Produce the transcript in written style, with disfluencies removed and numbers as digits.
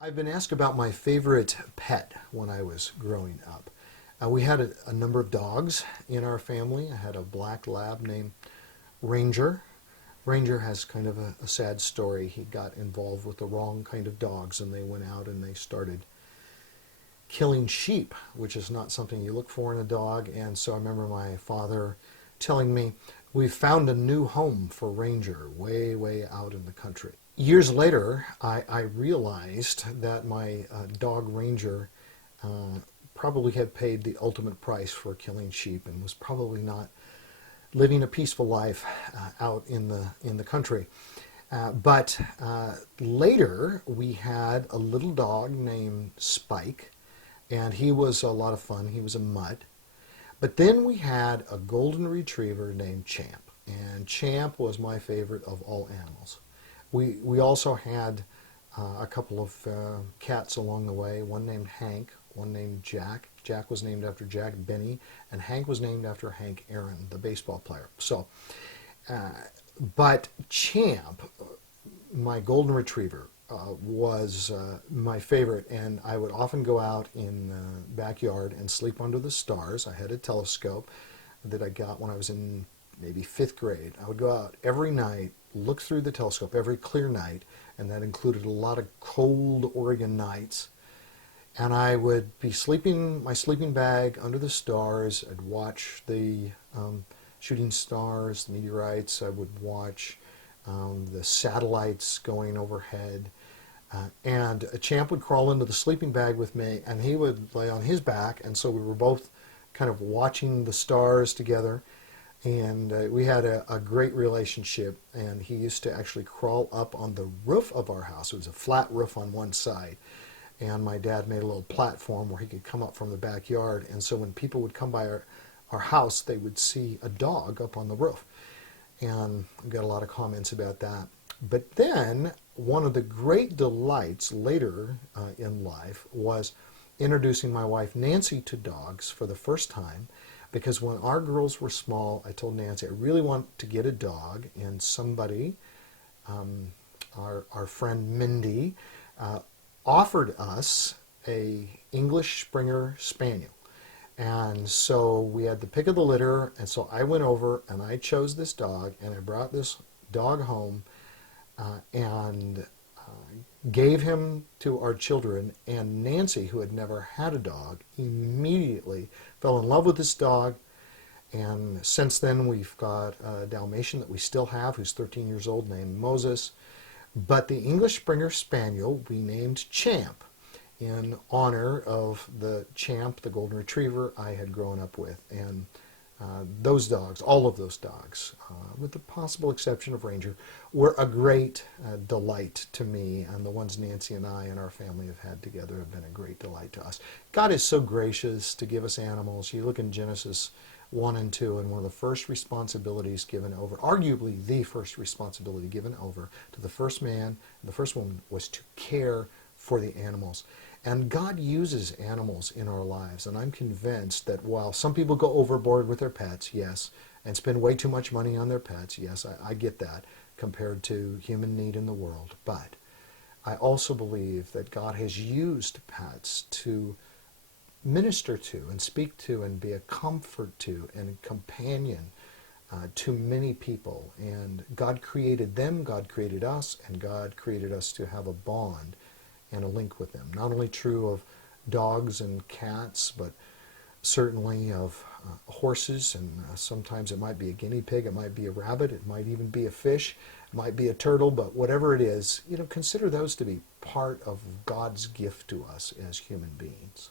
I've been asked about my favorite pet when I was growing up. We had a number of dogs in our family. I had a black lab named Ranger. Ranger has kind of a sad story. He got involved with the wrong kind of dogs and they went out and they started killing sheep, which is not something you look for in a dog. And so I remember my father telling me, "We've found a new home for Ranger way, way out in the country." Years later, I realized that my dog Ranger uh, probably had paid the ultimate price for killing sheep and was probably not living a peaceful life out in the country. But later, we had a little dog named Spike, and he was a lot of fun. He was a mutt. But then we had a golden retriever named Champ, and Champ was my favorite of all animals. We also had a couple of cats along the way, one named Hank, one named Jack. Jack was named after Jack Benny, and Hank was named after Hank Aaron, the baseball player. Uh, but Champ, my golden retriever, was my favorite, and I would often go out in the backyard and sleep under the stars. I had a telescope that I got when I was in maybe fifth grade. I would go out every night, look through the telescope every clear night, and that included a lot of cold Oregon nights. And I would be sleeping my sleeping bag under the stars. I'd watch the shooting stars, the meteorites. I would watch the satellites going overhead. And a Champ would crawl into the sleeping bag with me, and he would lay on his back, and so we were both kind of watching the stars together. And we had a great relationship, and he used to actually crawl up on the roof of our house. It was a flat roof on one side, and my dad made a little platform where he could come up from the backyard, and so when people would come by our house, they would see a dog up on the roof. And I got a lot of comments about that. But then one of the great delights later in life was introducing my wife Nancy to dogs for the first time, because when our girls were small, I told Nancy I really want to get a dog, and somebody, our friend Mindy, offered us a English Springer Spaniel. And so we had the pick of the litter, and so I went over and I chose this dog, and I brought this dog home and gave him to our children. And Nancy, who had never had a dog, immediately fell in love with this dog. And since then, we've got a Dalmatian that we still have, who's 13 years old, named Moses. But the English Springer Spaniel we named Champ in honor of the Champ, the golden retriever I had grown up with. And those dogs, all of those dogs, with the possible exception of Ranger, were a great delight to me, and the ones Nancy and I and our family have had together have been a great delight to us. God is so gracious to give us animals. You look in Genesis 1 and 2, and one of the first responsibilities given over, arguably the first responsibility given over to the first man and the first woman, was to care for the animals. And God uses animals in our lives, and I'm convinced that while some people go overboard with their pets, yes, and spend way too much money on their pets, yes, I get that, compared to human need in the world, but I also believe that God has used pets to minister to and speak to and be a comfort to and a companion to many people. And God created them, God created us, and God created us to have a bond and a link with them. Not only true of dogs and cats, but certainly of horses, and sometimes it might be a guinea pig, it might be a rabbit, it might even be a fish, it might be a turtle, but whatever it is, consider those to be part of God's gift to us as human beings.